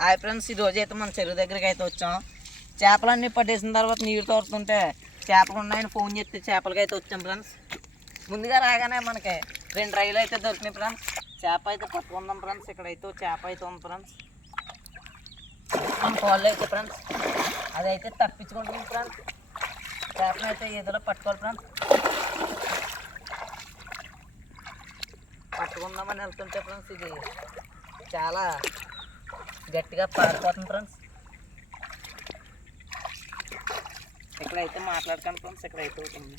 Hi friends, ఈ రోజు అయితే మన చెరువు దగ్గరికి అయితే వచ్చాం. చేపలన్నీ పట్టేసిన తర్వాత నీరు తోరుతుంటే చేపలు ఉన్నాయని ఫోన్ చేస్తే చేపలకి అయితే వచ్చాం ఫ్రెండ్స్. ముందుగా రాగానే మనకి 2 రైలు అయితే దొరికినాయి ఫ్రెండ్స్. చేప అయితే పట్టుకుందాం ఫ్రెండ్స్. ఇక్కడైతే చేప అయితే ఉంది ఫ్రెండ్స్. మన కాళ్ళు అయితే ఫ్రెండ్స్ అదైతే తప్పించుకుంటుంది ఫ్రెండ్స్. చేపను అయితే ఏదో పట్టుకోవాలి ఫ్రెండ్స్. పట్టుకుందామని వెళ్తుంటే ఫ్రెండ్స్ ఇది చాలా గట్టిగా పారిపోతుంది ఫ్రెండ్స్. ఇక్కడైతే మాట్లాడతాను ఫ్రెండ్స్. ఇక్కడైతే అవుతుంది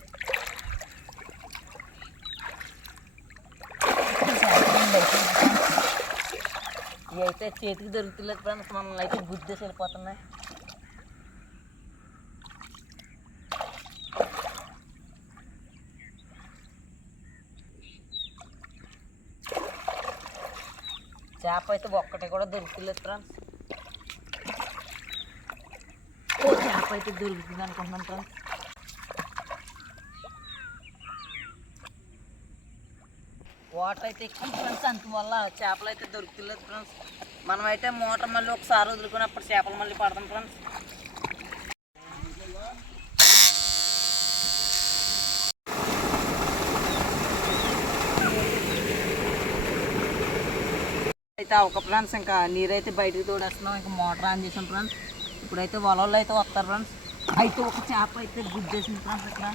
ఇవి అయితే చేతికి దొరుకుతులేదు ఫ్రెండ్స్. మనల్ని అయితే గుద్దేసి వెళ్ళిపోతున్నాయి. చేప అయితే ఒక్కటి కూడా దొరుకుతులేదు ఫ్రెండ్స్. చేప అయితే దొరుకుతుంది అనుకుంటున్నాను ఫ్రెండ్స్. వాటర్ అయితే ఎక్కువ ఫ్రెండ్స్. అందువల్ల చేపలు అయితే దొరుకుతులేదు ఫ్రెండ్స్. మనమైతే మోటార్ మళ్ళీ ఒకసారి వదులుకున్నప్పుడు చేపలు మళ్ళీ పడతాం ఫ్రెండ్స్. అయితే ఒక ఫ్రెండ్స్ ఇంకా నీరైతే బయటకు తోడేస్తున్నాం. ఇంకా మోటార్ ఆన్ చేసాం ఫ్రెండ్స్. ఇప్పుడైతే వలలు అయితే వస్తారు ఫ్రెండ్స్. అయితే ఒక చేప అయితే గుద్దేసింది ఫ్రెండ్స్. ఇక్కడ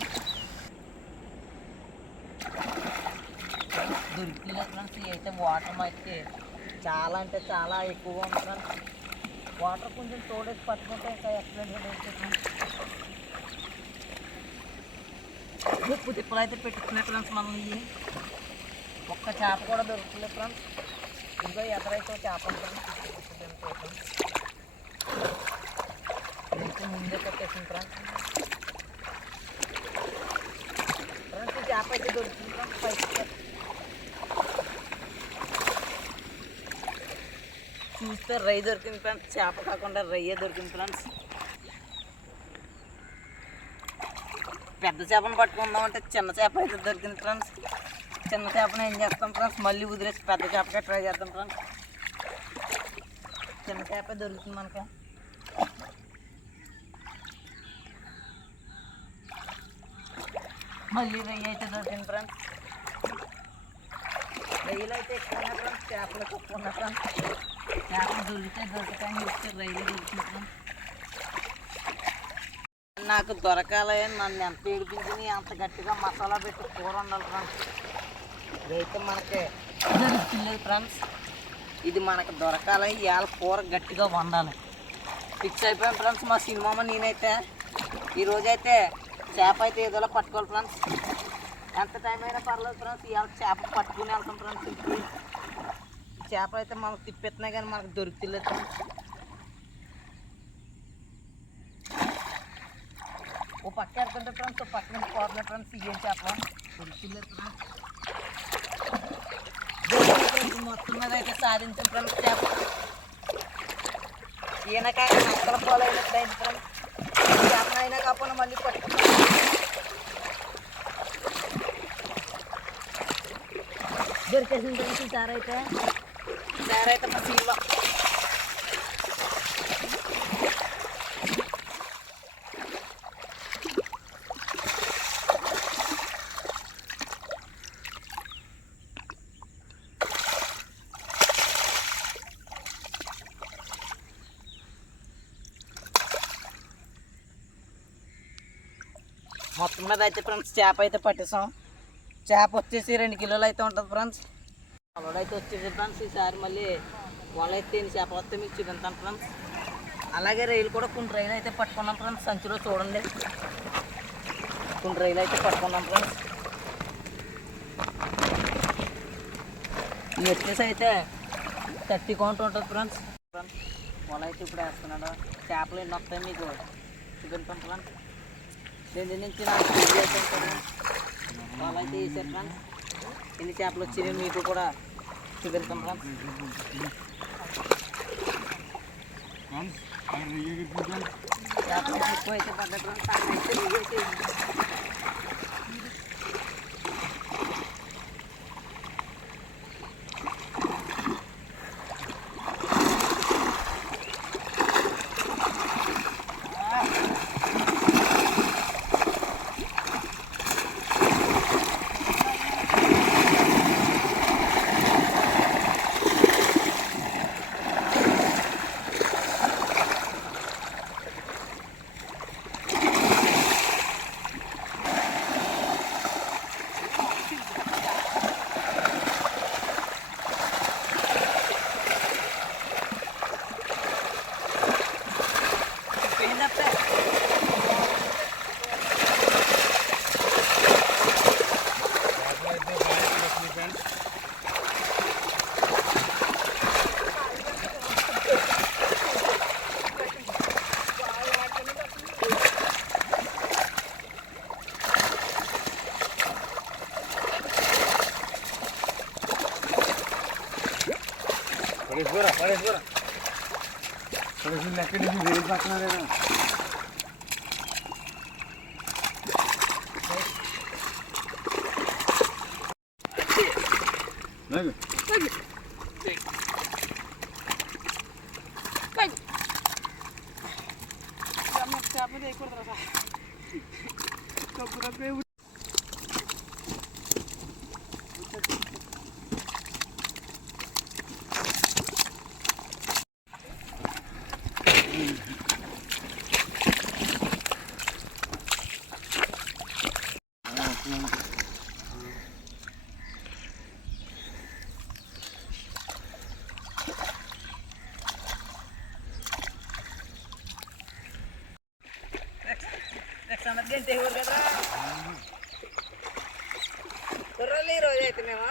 దొరికిలేదు ఫ్రెండ్స్. ఇవి అయితే వాటర్ అయితే చాలా అంటే చాలా ఎక్కువగా ఉంది ఫ్రెండ్స్. వాటర్ కొంచెం తోడేసి పట్టుకుంటే ఇంకా ఎక్సలెంట్గా దొరుకుతుంది ఫ్రెండ్స్. ఉప్పు తిప్పలు అయితే పెట్టుకున్నాయి ఫ్రెండ్స్. మనం ఇవి ఒక్క చేప కూడా దొరుకుతుంది ఫ్రెండ్స్. ఇంకా ఎదురైతే చేప ముందే కొట్టేసింది ఫ్రెండ్స్. ఫ్రెండ్స్ చేప అయితే దొరుకుతుంది ఫ్రెండ్స్. పైకి చూస్తే రై దొరికింది ఫ్రెండ్స్. చేప కాకుండా రయ్యే దొరికింది ఫ్రెండ్స్. పెద్ద చేపను పట్టుకుందామంటే చిన్న చేప అయితే దొరికింది ఫ్రెండ్స్. చిన్న చేపను ఏం చేస్తాం ఫ్రెండ్స్, మళ్ళీ వదిలేసి పెద్ద చేపకే ట్రై చేద్దాం ఫ్రెండ్స్. చిన్న చేప దొరుకుతుంది మనకి. మళ్ళీ రొయ్య అయితే దొరికింది ఫ్రెండ్స్. రొయ్యలు అయితే ఎక్కువ ఉన్నాయి ఫ్రెండ్స్. చేపలు తక్కువ ఉన్నాయి ఫ్రెండ్స్. చేపలు దొరుకుతాయని చెప్తే రొయ్యలు దొరుకుతుంది ఫ్రెండ్స్. నాకు దొరకాలని నన్ను ఎంత ఏడిపించి అంత గట్టిగా మసాలా పెట్టి కూర ఉండాలి ఫ్రెండ్స్. ఇదైతే మనకి దొరుకుతుంది ఫ్రెండ్స్. ఇది మనకు దొరకాలి. ఇవాళ కూర గట్టిగా వండాలి ఫిక్స్ అయిపోయాం ఫ్రెండ్స్. మా సినిమా నేనైతే ఈరోజైతే చేప అయితే ఏదోలా పట్టుకోవాలి ఫ్రెండ్స్. ఎంత టైం అయినా పర్లేదు ఫ్రెండ్స్. ఇవాళ చేప పట్టుకుని వెళ్తాం ఫ్రెండ్స్. ఇంటికి చేప అయితే మనకు తిప్పెత్తున్నాయి కానీ మనకు దొరుకుతలేదు ఫ్రెండ్స్. ఓ పక్క వెళ్తుంటే ఫ్రెండ్స్, ఓ పక్క నుంచి పోతున్నాయి ఫ్రెండ్స్. ఏం చేప దొరుకుతలేదు ఫ్రెండ్స్. మొత్తం మీద అయితే సాధించాం ఫ్రెండ్స్. చేప ఈయనకాయ నక్కల పోలు అయినట్టు అయింది ఫ్రెండ్స్. చేప అయినా కాకుండా మళ్ళీ పట్టుకుంటాం. దొరికేసింది ఫ్రెండ్స్. సారైతే మా సీలో మొత్తం మీద అయితే ఫ్రెండ్స్ చేప అయితే పట్టేసాం. చేప వచ్చేసి 2 కిలోలు అయితే ఉంటుంది ఫ్రెండ్స్. అలవాడైతే వచ్చేసి ఫ్రెండ్స్. ఈసారి మళ్ళీ వాళ్ళు అయితే చేప వస్తే మీకు చూపించాను ఫ్రెండ్స్. అలాగే రైలు కూడా కొన్ని రైలు అయితే పట్టుకున్నాం ఫ్రెండ్స్. సంచిలో చూడండి, కొన్ని రైలు అయితే పట్టుకున్నాం ఫ్రెండ్స్. ఇవి వచ్చేసి అయితే 30 కౌంట్ ఉంటుంది ఫ్రెండ్స్. వాళ్ళు అయితే ఇప్పుడు వేస్తున్నాడు. చేపలు ఎన్ని వస్తాయి మీకు చూపించాం ఫ్రెండ్స్. 2 నుంచి 4 కేజీలు అయితే ఉంటుంది. వాళ్ళు అయితే వేసారు ఫ్రెండ్స్. ఎన్ని చేపలు వచ్చినాయి మీకు కూడా చూపిస్తాం ఫ్రెండ్స్. చేపలు ఎక్కువ అయితే పడ్డాయి ఫ్రెండ్స్. అయితే కుర్రలు ఈ రోజు అయితే మేము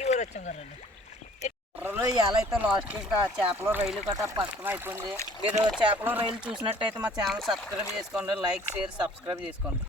ఈ ఊరు వచ్చాం కర్రలు. కుర్రలు ఇవాళ అయితే లాస్ట్ ఇంకా చేపల రైలు గట్రా పక్కన అయిపోయింది. మీరు చేపల రైలు చూసినట్టయితే మా ఛానల్ సబ్స్క్రైబ్ చేసుకోండి, లైక్ షేర్ సబ్స్క్రైబ్ చేసుకోండి.